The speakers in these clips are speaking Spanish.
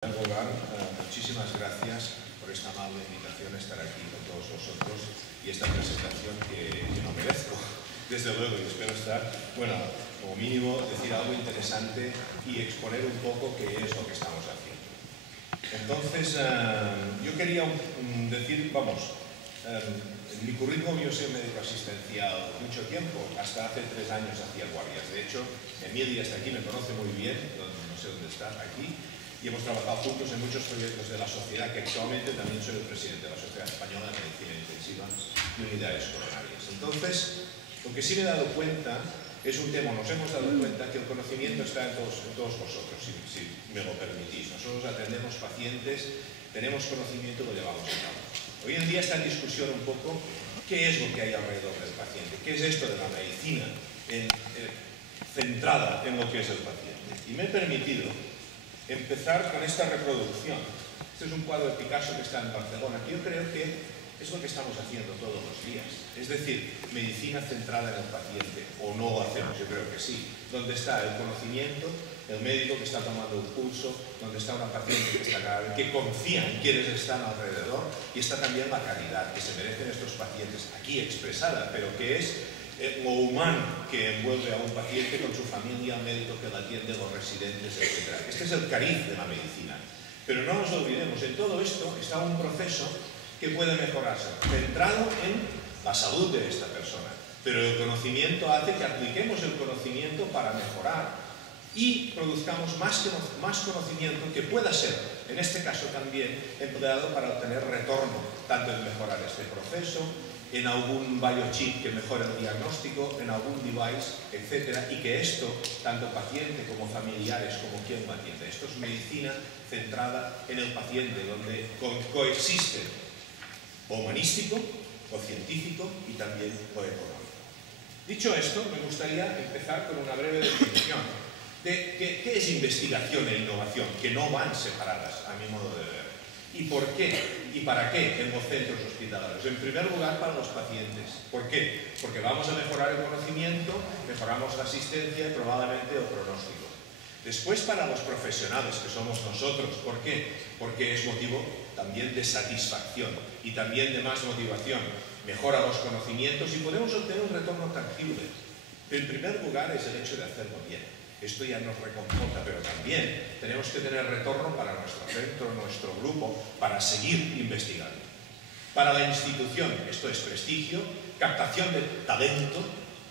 En primer lugar, muchísimas gracias por esta amable invitación a estar aquí con todos vosotros y esta presentación que no merezco, desde luego, y espero estar, bueno, como mínimo, decir algo interesante y exponer un poco qué es lo que estamos haciendo. Entonces, yo quería decir, en mi currículum yo soy médico asistencial mucho tiempo, hasta hace 3 años hacía guardias. De hecho, Emilia está aquí, me conoce muy bien, no sé dónde está, aquí. Y hemos trabajado juntos en muchos proyectos de la sociedad, que actualmente también soy el presidente de la Sociedad Española de Medicina Intensiva y Unidades Coronarias. Entonces, lo que sí me he dado cuenta es un tema, nos hemos dado cuenta que el conocimiento está en todos vosotros, si me lo permitís. Nosotros atendemos pacientes, tenemos conocimiento y lo llevamos a cabo. Hoy en día está en discusión un poco qué es lo que hay alrededor del paciente, qué es esto de la medicina centrada en lo que es el paciente. Y me he permitido empezar con esta reproducción. Este es un cuadro de Picasso que está en Barcelona, que yo creo que es lo que estamos haciendo todos los días. Es decir, medicina centrada en el paciente, o no lo hacemos, yo creo que sí. Donde está el conocimiento, el médico que está tomando un pulso, donde está una paciente que está grave, que confía en quienes están alrededor, y está también la caridad que se merecen estos pacientes, aquí expresada, pero que es lo humano que envuelve a un paciente con su familia, el médico que la atiende, los residentes, etc. Este es el cariz de la medicina. Pero no nos olvidemos, en todo esto está un proceso que puede mejorarse, centrado en la salud de esta persona. Pero el conocimiento hace que apliquemos el conocimiento para mejorar y produzcamos más conocimiento que pueda ser, en este caso también, empleado para obtener retorno, tanto en mejorar este proceso, en algún biochip que mejore el diagnóstico, en algún device, etc. Y que esto, tanto paciente como familiares, como quien lo atiende. Esto es medicina centrada en el paciente, donde coexiste lo humanístico, lo científico y también lo económico. Dicho esto, me gustaría empezar con una breve definición de qué es investigación e innovación, que no van separadas, a mi modo de ver. ¿Y por qué? ¿Y para qué en los centros hospitalarios? En primer lugar, para los pacientes. ¿Por qué? Porque vamos a mejorar el conocimiento, mejoramos la asistencia y probablemente el pronóstico. Después, para los profesionales, que somos nosotros. ¿Por qué? Porque es motivo también de satisfacción y también de más motivación. Mejora los conocimientos y podemos obtener un retorno tangible. En primer lugar, es el hecho de hacerlo bien. Esto ya nos reconforta, pero también tenemos que tener retorno para nuestro centro, nuestro grupo, para seguir investigando. Para la institución, esto es prestigio, captación de talento,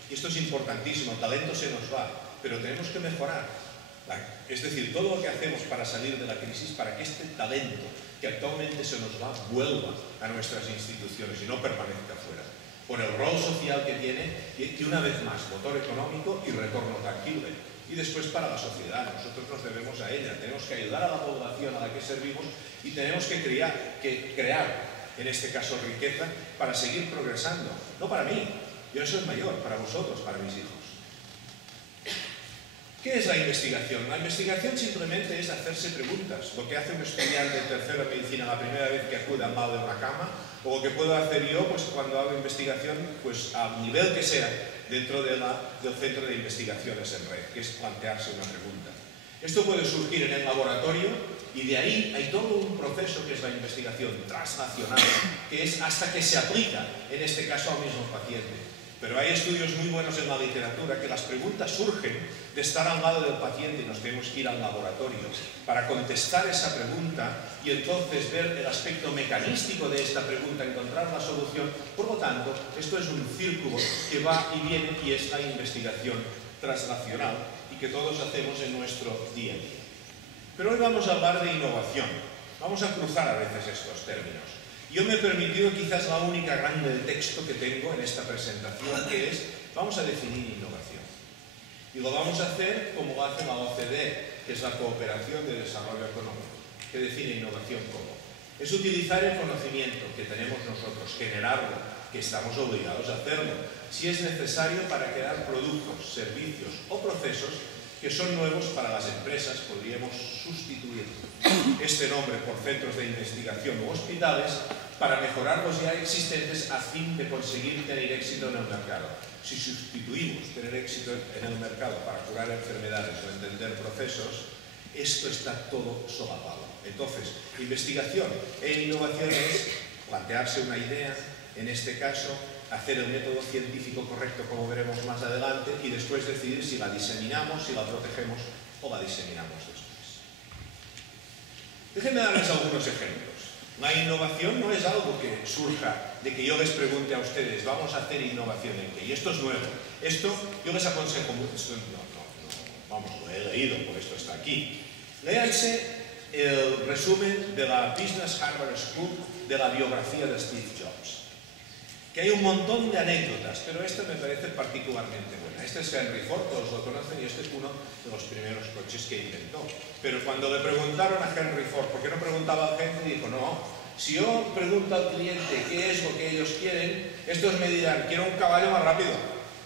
y esto es importantísimo, el talento se nos va, pero tenemos que mejorar. Es decir, todo lo que hacemos para salir de la crisis, para que este talento que actualmente se nos va, vuelva a nuestras instituciones y no permanezca fuera. Por el rol social que tiene, y una vez más, motor económico y retorno tangible. Y después para la sociedad, nosotros nos debemos a ella, tenemos que ayudar a la población a la que servimos y tenemos que crear, en este caso, riqueza para seguir progresando. No para mí, yo soy mayor, para vosotros, para mis hijos. ¿Qué es la investigación? La investigación simplemente es hacerse preguntas. Lo que hace un estudiante de tercera medicina la primera vez que acude al lado de una cama, o lo que puedo hacer yo pues, cuando hago investigación, pues al nivel que sea, dentro del centro de investigaciones en red, que es plantearse una pregunta. Esto puede surgir en el laboratorio y de ahí hay todo un proceso que es la investigación transnacional, que es hasta que se aplica, en este caso, al mismo paciente. Pero hay estudios muy buenos en la literatura que las preguntas surgen de estar al lado del paciente y nos tenemos que ir al laboratorio para contestar esa pregunta y entonces ver el aspecto mecanístico de esta pregunta, encontrar la solución. Por lo tanto, esto es un círculo que va y viene y es la investigación transnacional y que todos hacemos en nuestro día a día. Pero hoy vamos a hablar de innovación. Vamos a cruzar a veces estos términos. Yo me he permitido quizás la única grande de texto que tengo en esta presentación, que es, vamos a definir innovación. Y lo vamos a hacer como lo hace la OCDE, que es la Cooperación de Desarrollo Económico, que define innovación como. Es utilizar el conocimiento que tenemos nosotros, generarlo, que estamos obligados a hacerlo, si es necesario para crear productos, servicios o procesos que son nuevos para las empresas. Podríamos sustituir este nombre por centros de investigación u hospitales para mejorar los ya existentes a fin de conseguir tener éxito en el mercado. Si sustituimos tener éxito en el mercado para curar enfermedades o entender procesos, esto está todo solapado. Entonces, investigación e innovación es plantearse una idea, en este caso, hacer el método científico correcto, como veremos más adelante, y después decidir si la diseminamos, si la protegemos o la diseminamos después. Déjenme darles algunos ejemplos. La innovación no es algo que surja de que yo les pregunte a ustedes, vamos a hacer innovación en qué, y esto es nuevo. Esto yo les aconsejo, vamos, lo he leído, por esto está aquí. Léanse el resumen de la Business Harvard School de la biografía de Steve Jobs. Que hay un montón de anécdotas, pero esta me parece particularmente buena. Este es Henry Ford, todos lo conocen, y este es uno de los primeros coches que inventó. Pero cuando le preguntaron a Henry Ford, ¿por qué no preguntaba a gente? Dijo, no, si yo pregunto al cliente qué es lo que ellos quieren, estos me dirán, quiero un caballo más rápido.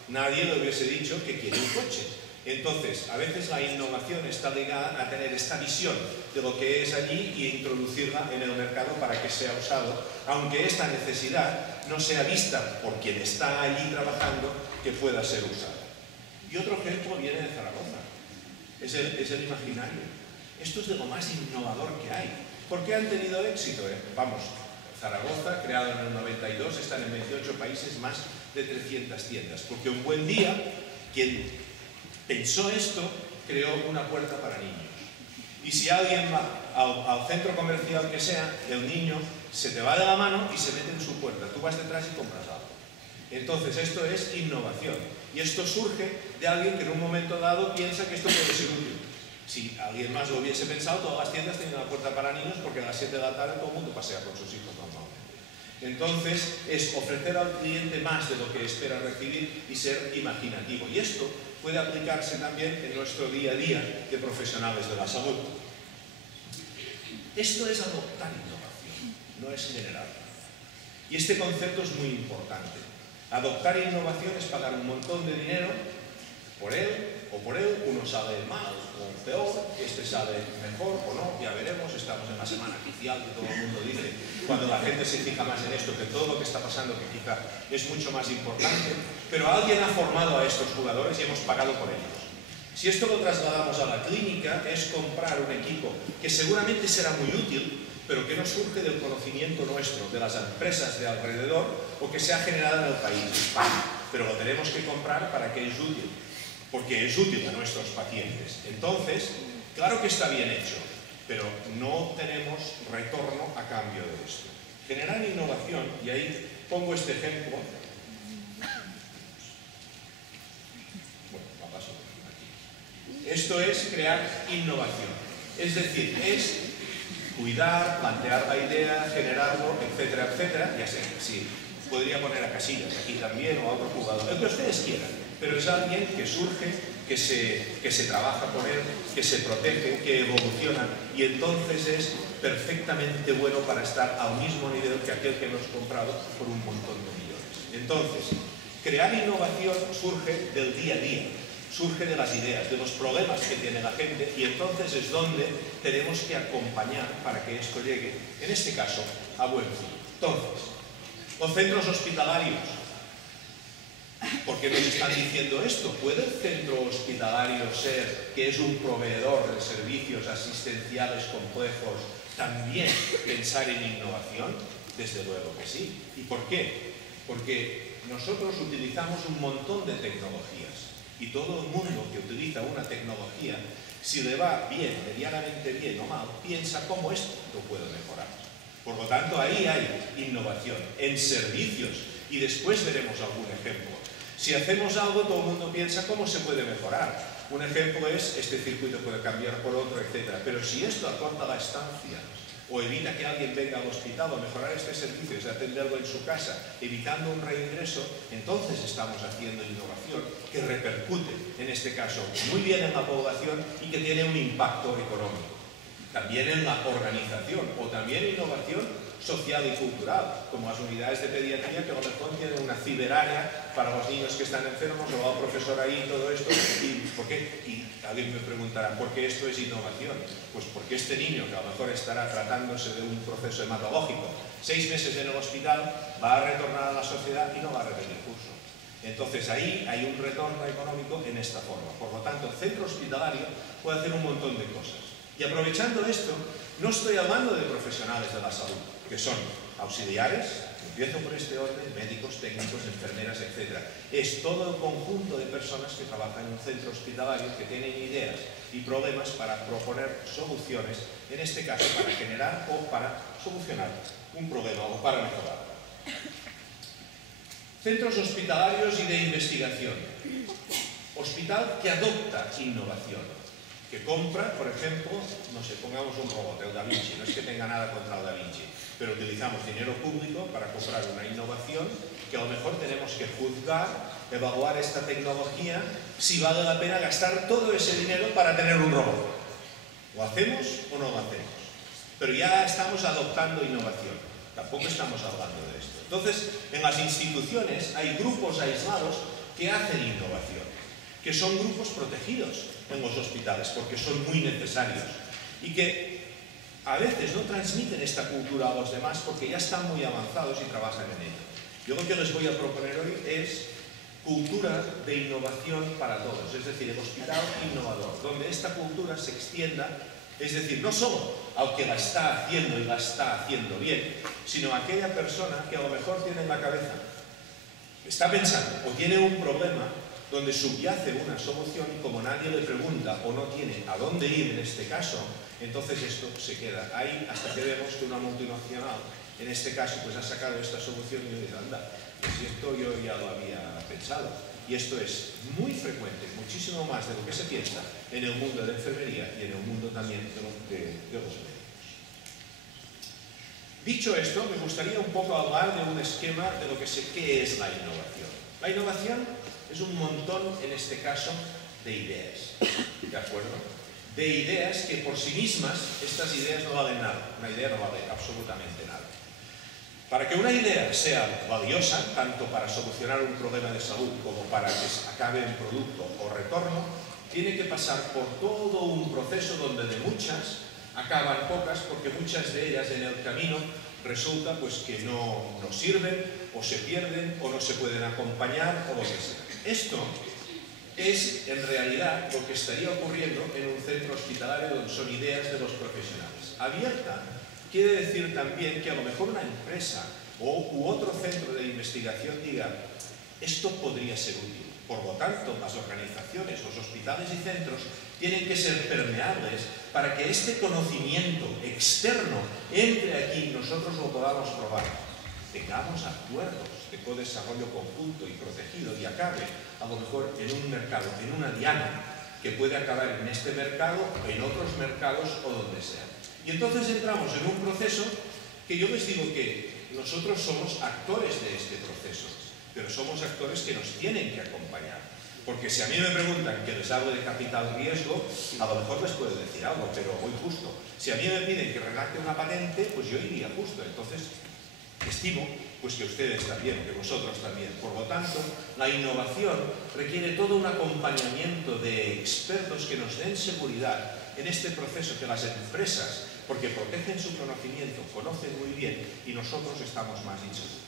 Nadie le hubiese dicho que quiere un coche. Entonces, a veces la innovación está ligada a tener esta visión de lo que es allí y introducirla en el mercado para que sea usado, aunque esta necesidad no sea vista por quien está allí trabajando que pueda ser usada. Y otro ejemplo viene de Zaragoza, es el imaginario. Esto es de lo más innovador que hay. ¿Por qué han tenido éxito? Vamos, Zaragoza, creado en el 92, están en 28 países, más de 300 tiendas, porque un buen día, quien pensó esto, creó una puerta para niños. Y si alguien va al centro comercial que sea, el niño se te va de la mano y se mete en su puerta. Tú vas detrás y compras algo. Entonces, esto es innovación. Y esto surge de alguien que en un momento dado piensa que esto puede ser útil. Si alguien más lo hubiese pensado, todas las tiendas tienen una puerta para niños porque a las 7 de la tarde todo el mundo pasea con sus hijos normalmente. Entonces, es ofrecer al cliente más de lo que espera recibir y ser imaginativo. Y esto puede aplicarse también en nuestro día a día de profesionales de la salud. Esto es adoptar innovación, no es generar. Y este concepto es muy importante. Adoptar innovación es pagar un montón de dinero por él o por él, uno sale mal o peor, este sale mejor o no, ya veremos, estamos en la semana oficial que todo el mundo dice, cuando la gente se fija más en esto que todo lo que está pasando, que quizá es mucho más importante, pero alguien ha formado a estos jugadores y hemos pagado por ellos. Si esto lo trasladamos a la clínica, es comprar un equipo que seguramente será muy útil, pero que no surge del conocimiento nuestro, de las empresas de alrededor, o que se ha generado en el país, España, pero lo tenemos que comprar para que es útil, porque es útil a nuestros pacientes. Entonces, claro que está bien hecho, pero no tenemos retorno a cambio de esto. Generar innovación, y ahí pongo este ejemplo. Bueno, la paso aquí. Esto es crear innovación. Es decir, es cuidar, plantear la idea, generarlo, etcétera, etcétera. Ya sé, sí, podría poner a Casillas aquí también o a otro jugador, el que ustedes quieran. Pero es alguien que surge, que se trabaja por él, que se protege, que evoluciona, y entonces es perfectamente bueno para estar al mismo nivel que aquel que hemos comprado por un montón de millones. Entonces, crear innovación surge del día a día, surge de las ideas, de los problemas que tiene la gente, y entonces es donde tenemos que acompañar para que esto llegue, en este caso, a buen fin. Entonces, los centros hospitalarios. ¿Por qué nos están diciendo esto? ¿Puede el centro hospitalario ser, que es un proveedor de servicios asistenciales complejos, también pensar en innovación? Desde luego que sí. ¿Y por qué? Porque nosotros utilizamos un montón de tecnologías y todo el mundo que utiliza una tecnología, si le va bien, medianamente bien o mal, piensa cómo esto lo puedo mejorar. Por lo tanto, ahí hay innovación en servicios y después veremos algún ejemplo. Si hacemos algo, todo el mundo piensa cómo se puede mejorar. Un ejemplo es, este circuito puede cambiar por otro, etc. Pero si esto acorta la estancia o evita que alguien venga al hospital o mejorar este servicio y atenderlo en su casa, evitando un reingreso, entonces estamos haciendo innovación que repercute, en este caso, muy bien en la población y que tiene un impacto económico. También en la organización, o también innovación social y cultural, como las unidades de pediatría que a lo mejor tienen una ciberárea para los niños que están enfermos, o va el profesor ahí y todo esto. Y alguien me preguntará, ¿por qué esto es innovación? Pues porque este niño, que a lo mejor estará tratándose de un proceso hematológico, 6 meses en el hospital, va a retornar a la sociedad y no va a repetir curso. Entonces ahí hay un retorno económico en esta forma. Por lo tanto, el centro hospitalario puede hacer un montón de cosas. Y aprovechando esto, no estoy hablando de profesionales de la salud, que son auxiliares, empiezo por este orden, médicos, técnicos, enfermeras, etc. Es todo el conjunto de personas que trabajan en un centro hospitalario que tienen ideas y problemas para proponer soluciones, en este caso para generar o para solucionar un problema o para mejorar. Centros hospitalarios y de investigación. Hospital que adopta innovación, que compra, por ejemplo, no sé, pongamos un robot, el Da Vinci, no es que tenga nada contra el Da Vinci, pero utilizamos dinero público para comprar una innovación que a lo mejor tenemos que juzgar, evaluar esta tecnología, si vale la pena gastar todo ese dinero para tener un robot. ¿Lo hacemos o no lo hacemos? Pero ya estamos adoptando innovación, tampoco estamos hablando de esto. Entonces, en las instituciones hay grupos aislados que hacen innovación, que son grupos protegidos en los hospitales, porque son muy necesarios y que a veces no transmiten esta cultura a los demás porque ya están muy avanzados y trabajan en ella. Yo lo que les voy a proponer hoy es cultura de innovación para todos, es decir, el hospital innovador, donde esta cultura se extienda, es decir, no solo al que la está haciendo y la está haciendo bien, sino a aquella persona que a lo mejor tiene en la cabeza, está pensando o tiene un problema donde subyace una solución y como nadie le pregunta o no tiene a dónde ir en este caso, entonces esto se queda ahí hasta que vemos que una multinacional, en este caso, pues ha sacado esta solución y dice, anda, pues esto yo ya lo había pensado. Y esto es muy frecuente, muchísimo más de lo que se piensa en el mundo de la enfermería y en el mundo también de los médicos. Dicho esto, me gustaría un poco hablar de un esquema de lo que qué es la innovación. La innovación es un montón, en este caso, de ideas, ¿de acuerdo? De ideas que por sí mismas, estas ideas no valen nada. Una idea no vale absolutamente nada. Para que una idea sea valiosa, tanto para solucionar un problema de salud como para que acabe en producto o retorno, tiene que pasar por todo un proceso donde de muchas acaban pocas, porque muchas de ellas en el camino resulta pues que no sirven, o se pierden, o no se pueden acompañar, o lo que sea. Esto es en realidad lo que estaría ocurriendo en un centro hospitalario donde son ideas de los profesionales. Abierta quiere decir también que a lo mejor una empresa u otro centro de investigación diga, esto podría ser útil. Por lo tanto, las organizaciones, los hospitales y centros tienen que ser permeables para que este conocimiento externo entre aquí y nosotros lo podamos probar. Tengamos acuerdos de co-desarrollo conjunto y protegido y acabe a lo mejor en un mercado, en una diana, que puede acabar en este mercado, en otros mercados o donde sea. Y entonces entramos en un proceso que yo les digo que nosotros somos actores de este proceso, pero somos actores que nos tienen que acompañar. Porque si a mí me preguntan que les hablo de capital riesgo, a lo mejor les puedo decir algo, pero voy justo. Si a mí me piden que redacte una patente, pues yo iría justo. Entonces, estimo pues que ustedes también, que vosotros también. Por lo tanto, la innovación requiere todo un acompañamiento de expertos que nos den seguridad en este proceso, que las empresas, porque protegen su conocimiento, conocen muy bien y nosotros estamos más inseguros.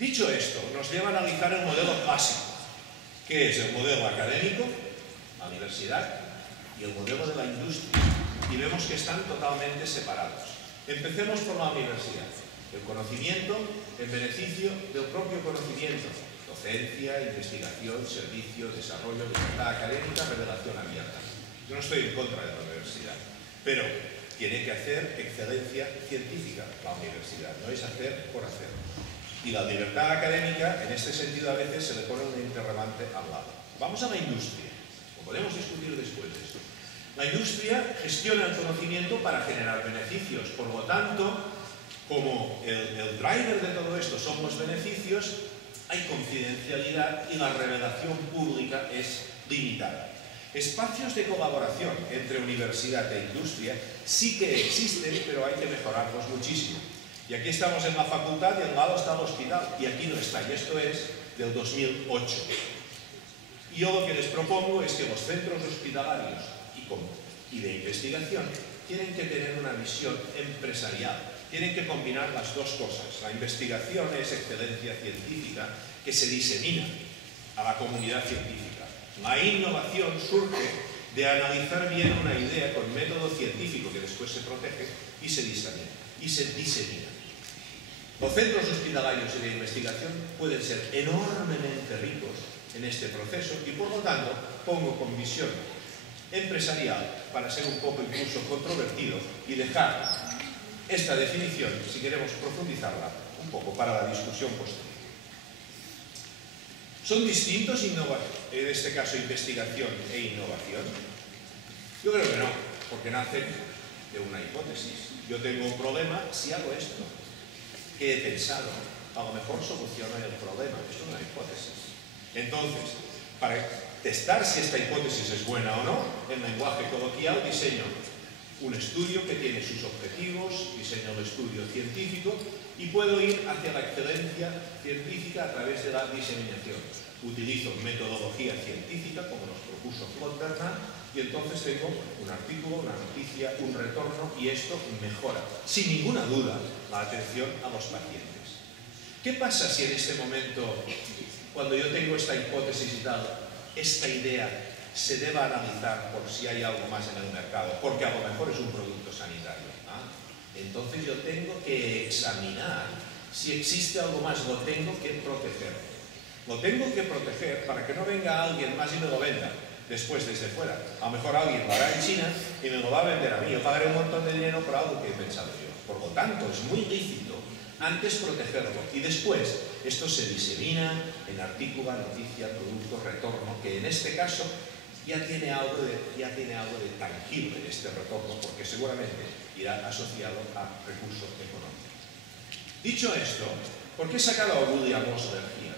Dicho esto, nos lleva a analizar el modelo clásico, que es el modelo académico, la universidad, y el modelo de la industria. Y vemos que están totalmente separados. Empecemos por la universidad. El conocimiento en beneficio del propio conocimiento. Docencia, investigación, servicio, desarrollo, libertad académica, revelación abierta. Yo no estoy en contra de la universidad, pero tiene que hacer excelencia científica la universidad, no es hacer por hacer. Y la libertad académica, en este sentido, a veces se le pone un interrogante al lado. Vamos a la industria, lo podemos discutir después de esto. La industria gestiona el conocimiento para generar beneficios, por lo tanto, como el driver de todo esto son los beneficios, hay confidencialidad y la revelación pública es limitada. Espacios de colaboración entre universidad e industria sí que existen, pero hay que mejorarlos muchísimo. Y aquí estamos en la facultad y al lado está el hospital, y aquí no está, y esto es del 2008. Y yo lo que les propongo es que los centros hospitalarios y de investigación tienen que tener una visión empresarial, tienen que combinar las dos cosas. La investigación es excelencia científica que se disemina a la comunidad científica. La innovación surge de analizar bien una idea con método científico que después se protege y se disemina. Los centros hospitalarios y de investigación pueden ser enormemente ricos en este proceso y, por lo tanto, pongo con visión empresarial para ser un poco incluso controvertido y dejar esta definición, si queremos profundizarla, un poco para la discusión posterior. ¿Son distintos en este caso investigación e innovación? Yo creo que no, porque nacen de una hipótesis. Yo tengo un problema, si hago esto, que he pensado, a lo mejor soluciono el problema. Esto es una hipótesis. Entonces, para testar si esta hipótesis es buena o no, en lenguaje coloquial diseño un estudio que tiene sus objetivos, diseño el estudio científico y puedo ir hacia la excelencia científica a través de la diseminación. Utilizo metodología científica, como nos propuso Claude Bernard, y entonces tengo un artículo, una noticia, un retorno, y esto mejora, sin ninguna duda, la atención a los pacientes. ¿Qué pasa si en este momento, cuando yo tengo esta hipótesis y tal, esta idea se deba analizar por si hay algo más en el mercado? Porque a lo mejor es un producto sanitario. Entonces yo tengo que examinar si existe algo más, lo tengo que proteger. Lo tengo que proteger para que no venga alguien más y me lo venda después desde fuera. A lo mejor alguien lo hará en China y me lo va a vender a mí. Yo pagaré un montón de dinero por algo que he pensado yo. Por lo tanto, es muy lícito antes protegerlo y después esto se disemina en artículo, noticia, producto, retorno, que en este caso ya tiene algo de tangible este retorno, porque seguramente irá asociado a recurso económico. Dicho esto, ¿por qué he sacado a William Osler aquí?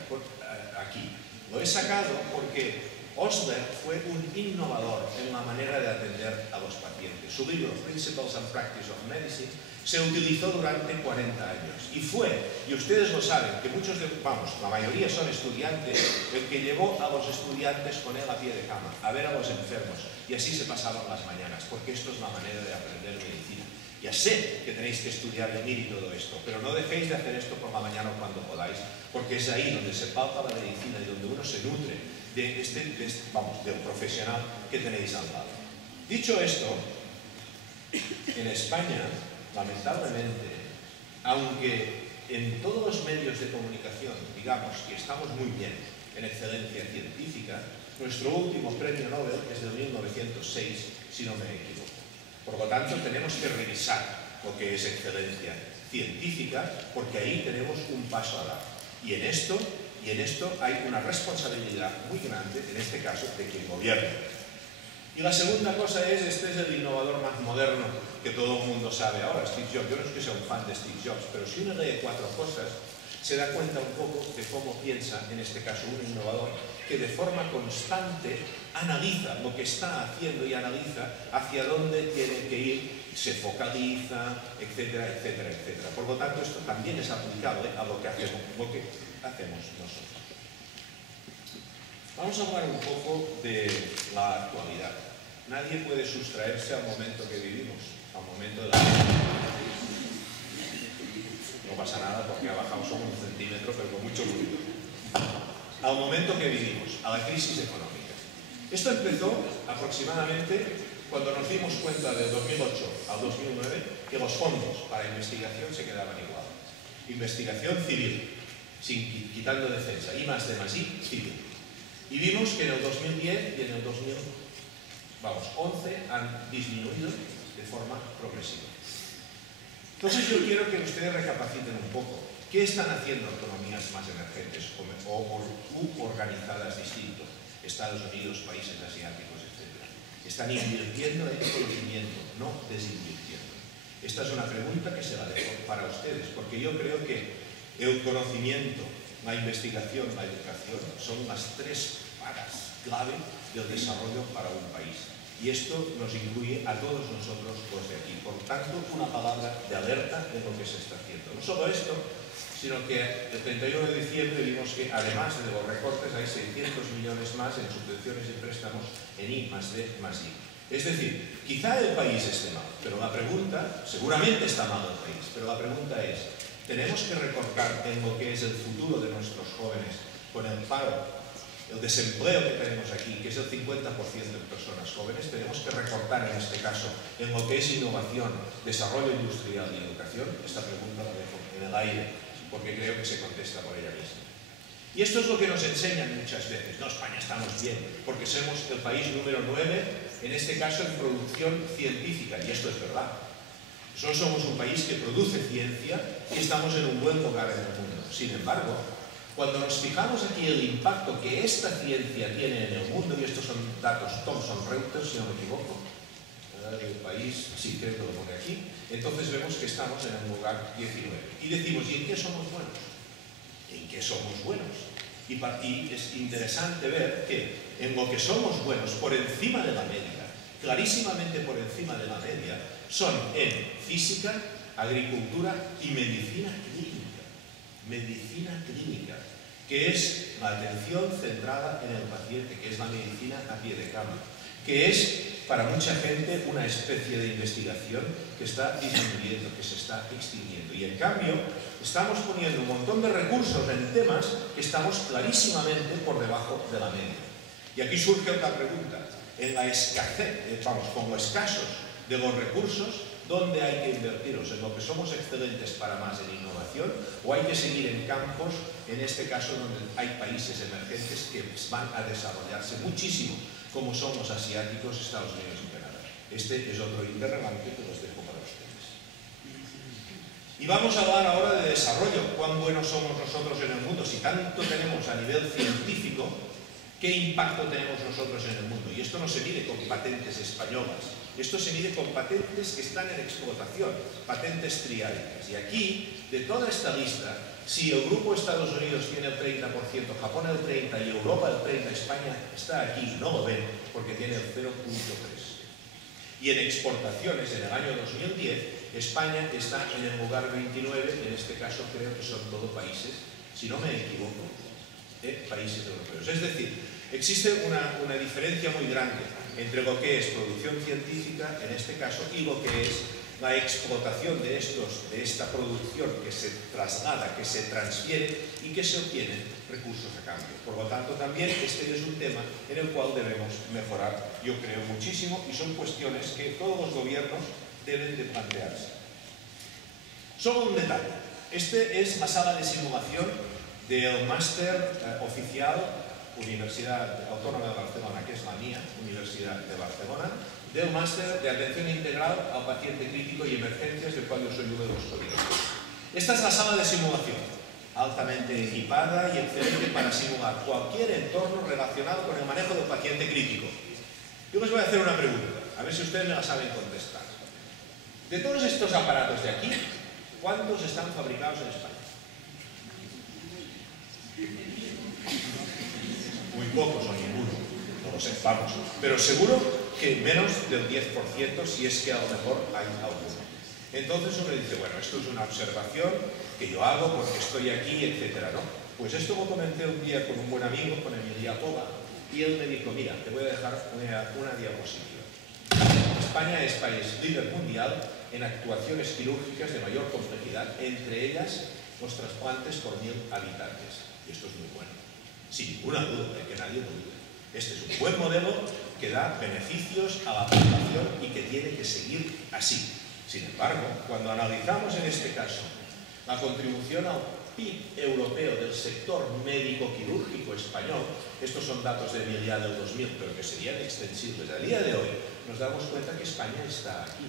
Lo he sacado porque Osler fue un innovador en la manera de atender a los pacientes. Su libro, Principles and Practice of Medicine, se utilizó durante 40 años. Y fue, y ustedes lo saben, que la mayoría son estudiantes, el que llevó a los estudiantes con él a pie de cama, a ver a los enfermos, y así se pasaban las mañanas, porque esto es la manera de aprender medicina. Ya sé que tenéis que estudiar el MIR y todo esto, pero no dejéis de hacer esto por la mañana cuando podáis, porque es ahí donde se palpa la medicina y donde uno se nutre del profesional que tenéis al lado. Dicho esto, en España, lamentablemente, aunque en todos los medios de comunicación digamos que estamos muy bien en excelencia científica, nuestro último premio Nobel es de 1906, si no me equivoco. Por lo tanto, tenemos que revisar lo que es excelencia científica, porque ahí tenemos un paso a dar. Y en esto hay una responsabilidad muy grande, en este caso, de quien gobierna. Y la segunda cosa es, este es el innovador más moderno que todo el mundo sabe ahora, Steve Jobs. Yo no es que sea un fan de Steve Jobs, pero si uno lee 4 cosas, se da cuenta un poco de cómo piensa, en este caso, un innovador, que de forma constante analiza lo que está haciendo y analiza hacia dónde tiene que ir, se focaliza, etcétera, etcétera, etcétera. Por lo tanto, esto también es aplicable a lo que hacemos nosotros. Vamos a hablar un poco de la actualidad. Nadie puede sustraerse al momento que vivimos, al momento de la No pasa nada porque ha bajado solo 1 centímetro, pero con mucho ruido. Al momento que vivimos, a la crisis económica. Esto empezó aproximadamente cuando nos dimos cuenta del 2008 al 2009 que los fondos para investigación se quedaban igual. Investigación civil, quitando defensa, I+D+I, civil. Y vimos que en el 2010 y en el 2011 han disminuido de forma progresiva. Entonces yo quiero que ustedes recapaciten un poco. ¿Qué están haciendo economías más emergentes o organizadas distintos? Estados Unidos, países asiáticos, etc. Están invirtiendo en conocimiento, no desinvirtiendo. Esta es una pregunta que se la dejo para ustedes, porque yo creo que el conocimiento, la investigación, la educación son las 3 patas clave del desarrollo para un país. Y esto nos incluye a todos nosotros los de aquí. Por tanto, una palabra de alerta de lo que se está haciendo. No solo esto, sino que el 31 de diciembre vimos que además de los recortes hay 600 millones más en subvenciones y préstamos en I+D+I. Es decir, quizá el país esté mal, pero la pregunta, seguramente está mal el país, pero la pregunta es, ¿tenemos que recortar en lo que es el futuro de nuestros jóvenes con el paro el desempleo que tenemos aquí, que es el 50% de personas jóvenes, tenemos que recortar en este caso en lo que es innovación, desarrollo industrial y educación. Esta pregunta la dejo en el aire porque creo que se contesta por ella misma. Y esto es lo que nos enseñan muchas veces. No, España estamos bien, porque somos el país número 9, en este caso en producción científica, y esto es verdad. Nosotros somos un país que produce ciencia y estamos en un buen lugar en el mundo. Sin embargo, cuando nos fijamos aquí el impacto que esta ciencia tiene en el mundo, y estos son datos Thomson Reuters, si no me equivoco, el país, sí, creo que lo pone aquí, entonces vemos que estamos en el lugar 19. Y decimos, ¿y en qué somos buenos? ¿En qué somos buenos? Y es interesante ver que en lo que somos buenos, por encima de la media, clarísimamente por encima de la media, son en física, agricultura y medicina clínica. Medicina clínica, que es la atención centrada en el paciente, que es la medicina a pie de cama, que es para mucha gente una especie de investigación que está disminuyendo, que se está extinguiendo. Y en cambio, estamos poniendo un montón de recursos en temas que estamos clarísimamente por debajo de la media. Y aquí surge otra pregunta. En la escasez, con lo escasos de los recursos, ¿dónde hay que invertirlos? ¿En lo que somos excelentes para más en innovación? ¿O hay que seguir en campos, en este caso, donde hay países emergentes que van a desarrollarse muchísimo, como son los asiáticos, Estados Unidos y Canadá? Este es otro interrogante que los dejo para ustedes. Y vamos a hablar ahora de desarrollo. ¿Cuán buenos somos nosotros en el mundo? Si tanto tenemos a nivel científico, ¿qué impacto tenemos nosotros en el mundo? Y esto no se mide con patentes españolas. Esto se mide con patentes que están en explotación, patentes triádicas. Y aquí, de toda esta lista, si el grupo Estados Unidos tiene el 30%, Japón el 30% y Europa el 30%, España está aquí, no lo ven, porque tiene el 0.3%. Y en exportaciones, en el año 2010, España está en el lugar 29, en este caso creo que son todos países, si no me equivoco, países europeos. Es decir, existe una diferencia muy grande entre lo que es producción científica, en este caso, y lo que es la explotación de esta producción que se traslada, que se transfiere y que se obtienen recursos a cambio. Por lo tanto, también este es un tema en el cual debemos mejorar, yo creo, muchísimo, y son cuestiones que todos los gobiernos deben de plantearse. Solo un detalle. Este es la sala de simulación del máster oficial Universidad Autónoma de Barcelona, que es la mía, Universidad de Barcelona, del máster de atención integral al paciente crítico y emergencias, del cual yo soy uno de los coordinadores. Esta es la sala de simulación, altamente equipada y excelente para simular cualquier entorno relacionado con el manejo del paciente crítico. Yo les voy a hacer una pregunta, a ver si ustedes me la saben contestar. De todos estos aparatos de aquí, ¿cuántos están fabricados en España? Muy pocos o ninguno, no lo sé, vamos, pero seguro que menos del 10%, si es que a lo mejor hay alguno. Entonces uno dice, bueno, esto es una observación que yo hago porque estoy aquí, etcétera, ¿no? Pues esto lo comenté un día con un buen amigo, con Emilia Pova, y él me dijo, mira, te voy a dejar una diapositiva. España es país líder mundial en actuaciones quirúrgicas de mayor complejidad, entre ellas los trasplantes por 1000 habitantes. Y esto es muy bueno. Sin ninguna duda, de que nadie lo dude. Este es un buen modelo que da beneficios a la población y que tiene que seguir así. Sin embargo, cuando analizamos en este caso la contribución al PIB europeo del sector médico-quirúrgico español, estos son datos de Emilia del 2000, pero que serían extensibles a día de hoy, nos damos cuenta que España está aquí.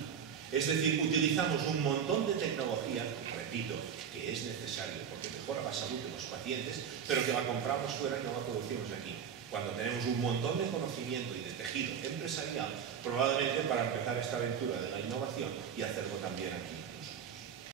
Es decir, utilizamos un montón de tecnología, repito, que es necesario porque mejora la salud de los pacientes, pero que la compramos fuera y no la producimos aquí. Cuando tenemos un montón de conocimiento y de tejido empresarial, probablemente para empezar esta aventura de la innovación y hacerlo también aquí